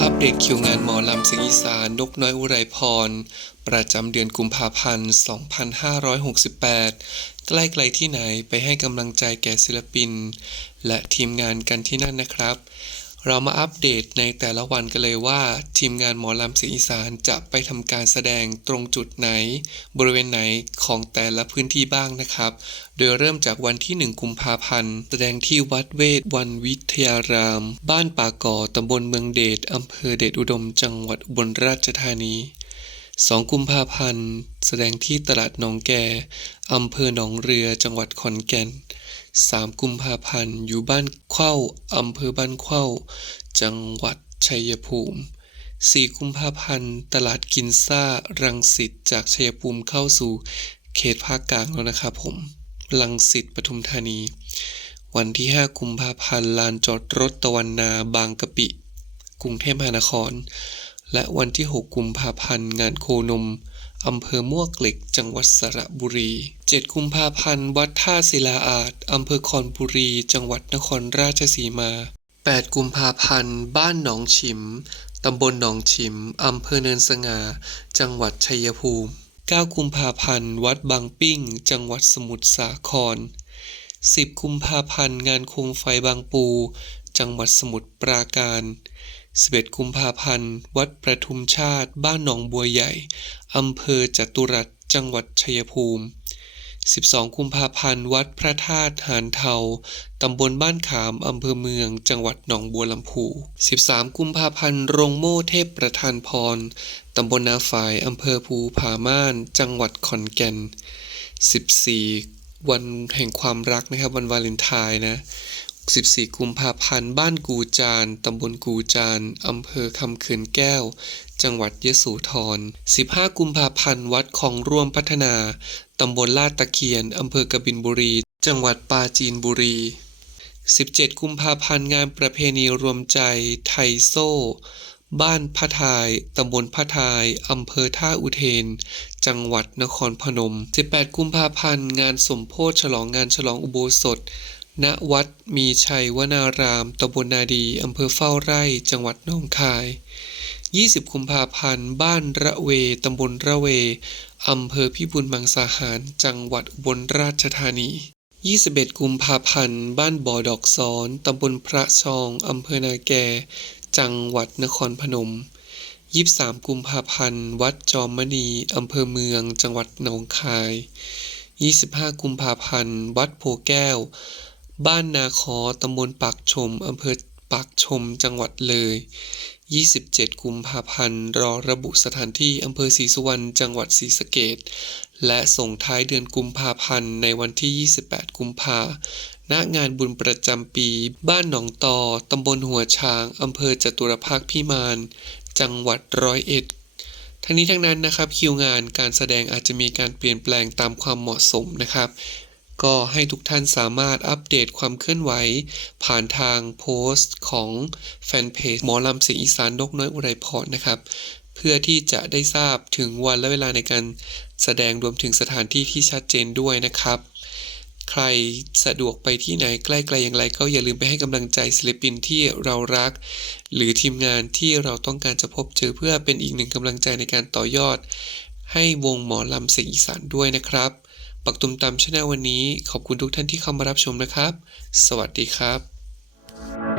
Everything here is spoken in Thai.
อัปเดตคิวงานหมอลำเสียงอีสานนกน้อยอุไรพร ประจำเดือนกุมภาพันธ์ 2568 ใกล้ไกลที่ไหนไปให้กำลังใจแก่ศิลปิน และทีมงานกันที่นั่นนะครับ เรามาอัปเดตในแต่ละวันกันเลยว่า ทีมงานหมอลำเสียงอีสานจะไปทำการแสดงตรงจุดไหน บริเวณไหนของแต่ละพื้นที่บ้างนะครับ โดยเริ่มจากวันที่ 1 กุมภาพันธ์ แสดงที่วัดเวทวันวิทยาราม บ้านป่าก่อตำบลเมืองเดชอำเภอเดชอุดมจังหวัดอุบลราชธานี 2 กุมภาพันธ์ แสดงที่ตลาดหนองแกอำเภอหนองเรือจังหวัดขอนแก่น 3 กุมภาพันธ์ อยู่บ้านเข้าอำเภอบ้านเข้า จังหวัดชัยภูมิ 4 กุมภาพันธ์ ตลาดกินซ่า รังสิต จากชัยภูมิเข้าสู่เขตภาคกลางแล้วนะครับผม รังสิต ปทุมธานี วันที่ 5 กุมภาพันธ์ ลานจอดรถตะวันนา บางกะปิ กรุงเทพมหานคร และวันที่ 6 กุมภาพันธ์ งานโคนม อำเภอมวกเหล็ก จังหวัดสระบุรี 7 กุมภาพันธ์ วัดท่าศิลาอาจอำเภอคอนบุรี จังหวัดนครราชสีมา 8 กุมภาพันธ์ บ้านหนองฉิม ตำบลหนองฉิม อำเภอเนินสง่า จังหวัดชัยภูมิ 9 กุมภาพันธ์ วัดบางปิ้ง จังหวัดสมุทรสาคร 10 กุมภาพันธ์ งานโคมไฟบางปู จังหวัดสมุทรปราการ 11 กุมภาพันธ์ วัดประทุมชาติ บ้านหนองบัวใหญ่ อำเภอจตุรัส จังหวัดชัยภูมิ 12 กุมภาพันธ์ วัดพระธาตุหานเทา ตำบลบ้านขาม อำเภอเมือง จังหวัดหนองบัวลำพู 13 กุมภาพันธ์ โรงโม่เทพประธานพร ตำบลนาฝาย อำเภอภูผาม่าน จังหวัดขอนแก่น 14 วันแห่งความรักนะครับ วันวาเลนไทน์นะ 14 กุมภาพันธ์ บ้านกูจาน ตำบลกูจาน อำเภอคำเขื่อนแก้ว จังหวัดยะโสธร 15 กุมภาพันธ์ วัดของร่วมพัฒนา ตำบลลาดตะเคียน อำเภอกบินบุรี จังหวัดปราจีนบุรี 17 กุมภาพันธ์งานประเพณีรวมใจ ไทโซ่ บ้านพระทาย ตำบลพระทาย อำเภอท่าอุเทน จังหวัดนครพนม 18 กุมภาพันธ์งานสมโพธิฉลองงานฉลองอุโบสถ ณวัดมีชัยวนารามตำบลนาดีอำเภอเฝ้าไร่จังหวัดหนองคาย 20กุมภาพันธ์ บ้านระเวตำบลระเวอำเภอพิบูลมังสาหาร จังหวัดอุบลราชธานี 21 กุมภาพันธ์ บ้านบ่อดอกซ้อนตำบลพระชองอำเภอนาแก จังหวัดนครพนม 23 กุมภาพันธ์ วัดจอมมณีอำเภอเมือง จังหวัดหนองคาย 25 กุมภาพันธ์ วัดโพแก้ว บ้านนาคอตำบลปากชมอำเภอปากชมจังหวัดเลย 27 กุมภาพันธ์ รอระบุสถานที่อำเภอศรีสุวรรณ จังหวัดศรีสะเกษและส่งท้ายเดือนกุมภาพันธ์ ในวันที่ 28 กุมภาณงานบุญประจำปี บ้านหนองตอตำบลหัวช้าง อำเภอจตุรพักษ์พิมาน จังหวัดร้อยเอ็ด ทั้งนี้ทั้งนั้นนะครับคิวงานการแสดงอาจจะมีการเปลี่ยนแปลงตามความเหมาะสมนะครับ ก็ให้ทุกท่านสามารถอัปเดตความเคลื่อนไหว ผ่านทางโพสต์ของแฟนเพจหมอลำเสียงอีสานนกน้อยอุไรพรนะครับ เพื่อที่จะได้ทราบถึงวันและเวลาในการแสดงรวมถึงสถานที่ที่ชัดเจนด้วยนะครับ ใครสะดวกไปที่ไหนใกล้ไกลอย่างไร ก็อย่าลืมไปให้กำลังใจศิลปินที่เรารัก หรือทีมงานที่เราต้องการจะพบเจอเพื่อเป็นอีกหนึ่งกำลังใจในการต่อยอด ให้วงหมอลำเสียงอีสานด้วยนะครับ ปักตุมตามชแนลวันนี้ ขอบคุณทุกท่านที่เข้ามารับชมนะครับ สวัสดีครับ